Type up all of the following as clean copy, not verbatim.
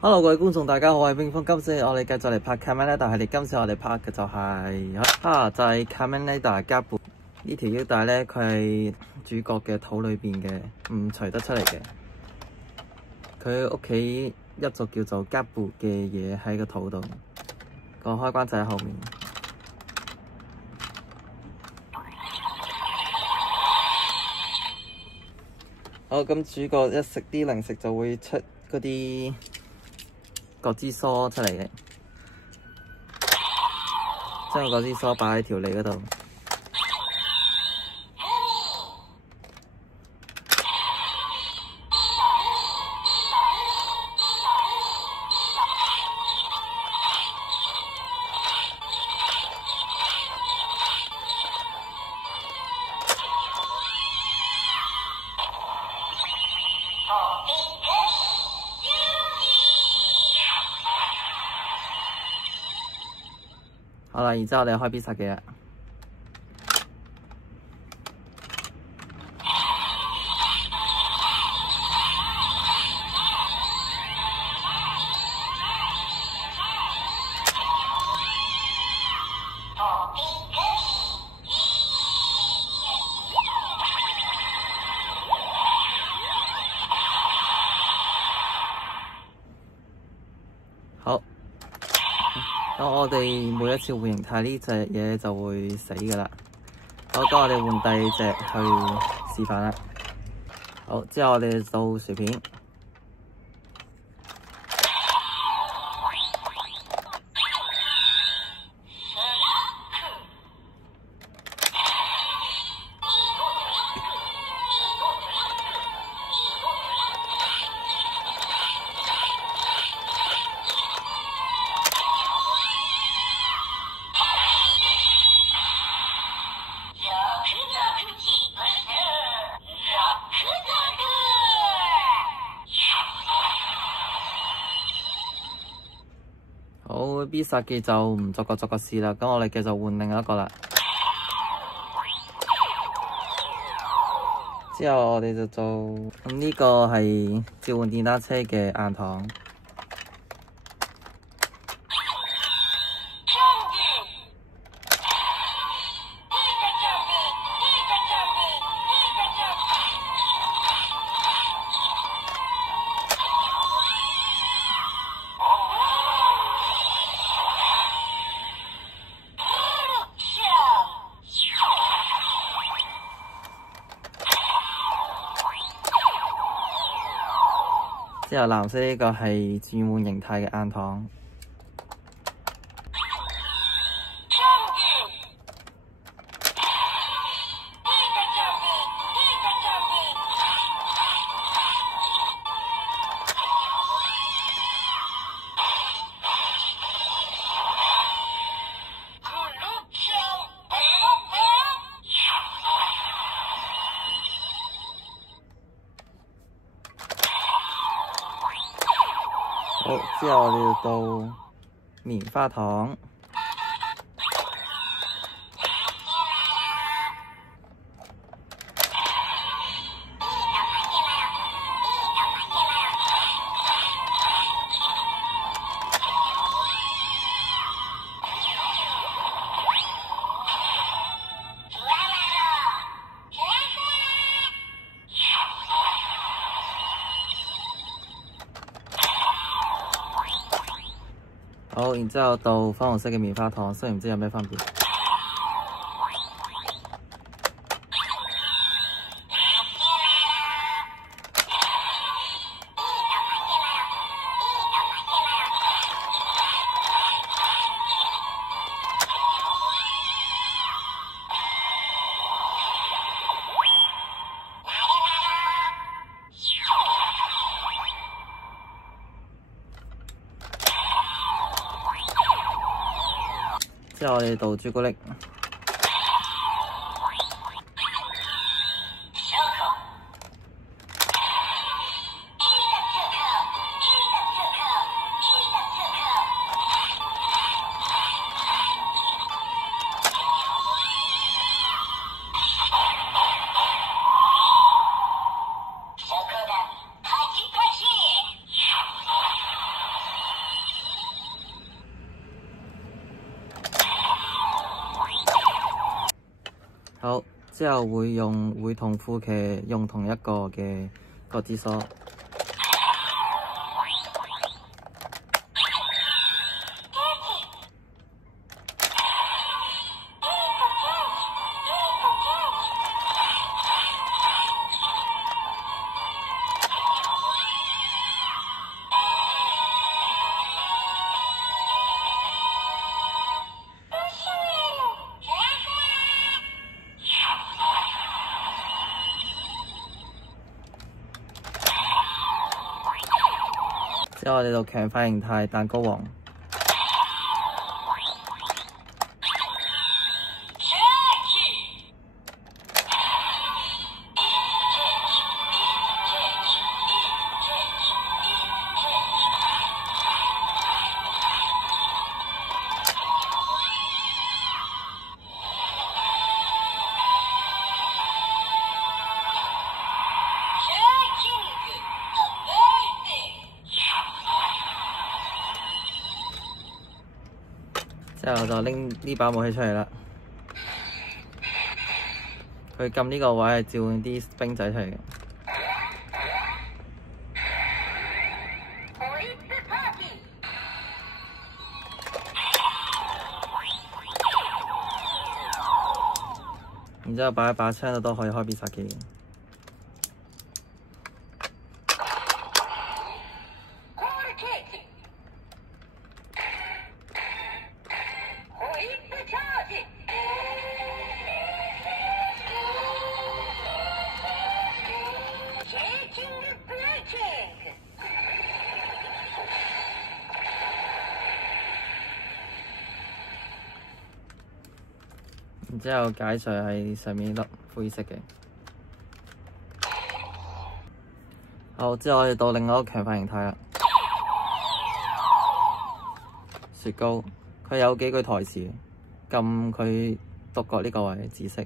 Hello， 各位觀眾，大家好，我係冰峰。今次我哋繼續嚟拍 Kamen Rider 系列，今次我哋拍嘅就係就係 Kamen Rider 甲部呢條腰帶咧，佢係主角嘅肚裏邊嘅，唔除得出嚟嘅。佢屋企一族叫做甲部嘅嘢喺個肚度，個開關就喺後面。好，咁主角一食啲零食就會出嗰啲果汁梳出嚟嘅，將果汁梳擺喺條脷嗰度。好啦，然之後我哋開必殺技啦。好。咁我哋每一次換形態呢隻嘢就會死㗎啦。好，咁我哋換第二隻去示範啦。好，之後我哋到薯片。好，必殺技就唔逐個試啦，咁我哋繼續換另一個啦。之後我哋就做呢個係召喚電單車嘅硬糖。之後藍色呢個係轉換形態嘅硬糖。好，之後我哋到棉花糖。好，然之後到粉紅色嘅棉花糖，雖然唔知有咩分別。之後我哋倒朱古力。好，之後會同副騎用同一個嘅角子鎖。之後我哋就強化形態蛋糕王。之後就拎呢把武器出嚟啦。佢撳呢個位係召喚啲兵仔出嚟嘅。然之後擺一把槍度都可以開必殺技。然之後解除係上面粒灰色嘅。好，之後我哋到另外一個強化形態啦。雪糕，佢有幾句台詞，撳佢獨角呢個位紫色。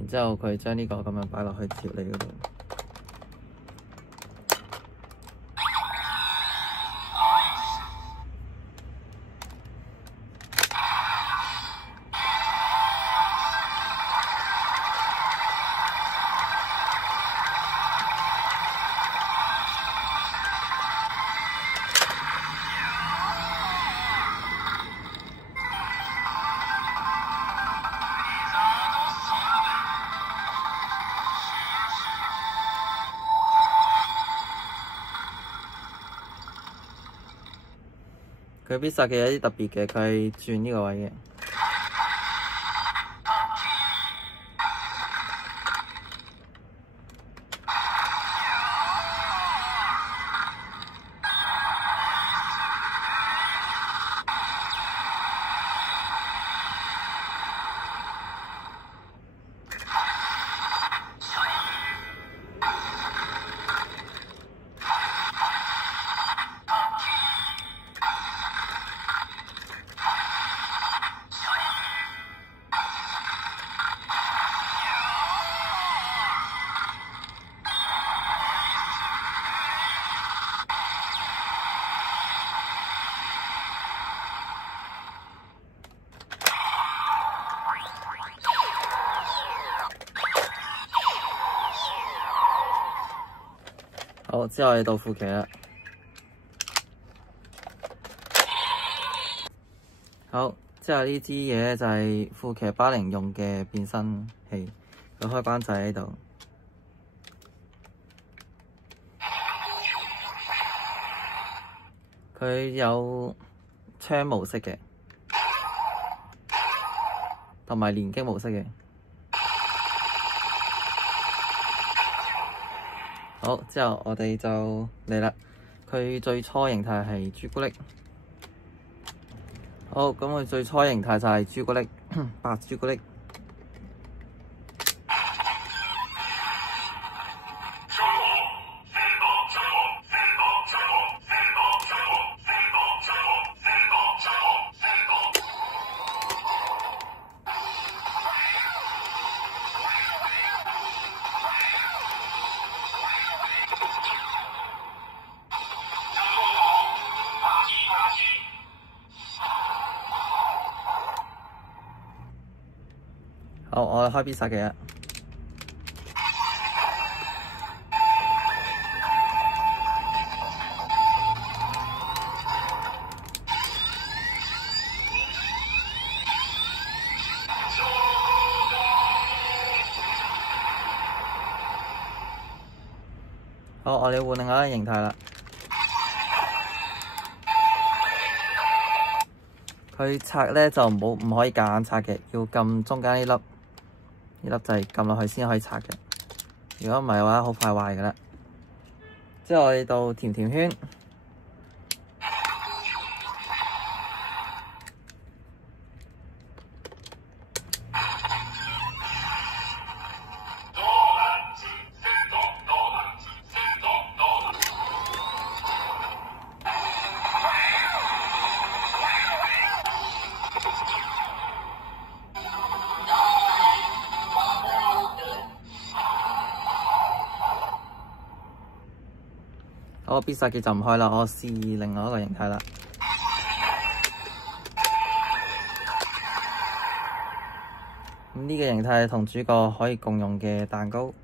然之後佢將呢個咁樣擺落去條脷嗰度。佢必殺技有啲特別嘅，佢係轉呢個位嘅。好，之後我哋到副騎啦。好，之後呢支嘢就係副騎巴靈用嘅變身器，個開關掣喺度。佢有槍模式嘅，同埋連擊模式嘅。好，之後我哋就嚟啦。佢最初形態係朱古力。好，咁佢最初形態就係朱古力，白朱古力。好，我開必殺嘅。好，我哋換另外一個形態啦。佢拆咧就唔可以夾硬拆嘅，要撳中間呢粒掣撳落去先可以拆嘅。如果唔係嘅話，好快壞㗎啦。之後我哋到甜甜圈。我必殺技就唔開啦，我試另外一個形態啦。呢個形態同主角可以共用嘅蛋糕。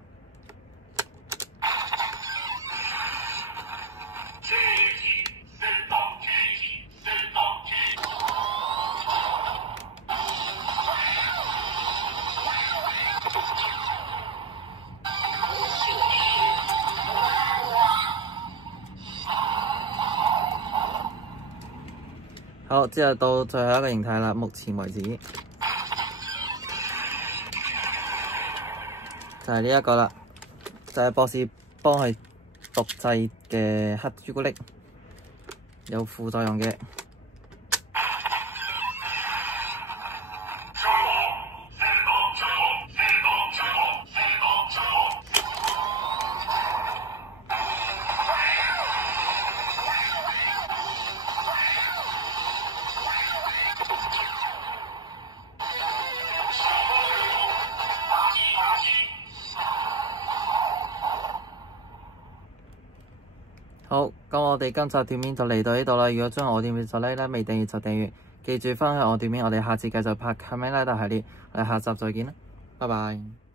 好，之後到最後一個形態啦，目前為止就係呢一個啦，就係博士幫佢獨製嘅黑朱古力，有副作用嘅。好，咁我哋今集短片就嚟到呢度啦。如果鍾意我短片就 like 啦，未訂閱就訂閱，記住分享我短片。我哋下次繼續拍《卡梅拉達》系列，我哋下集再見啦，拜拜。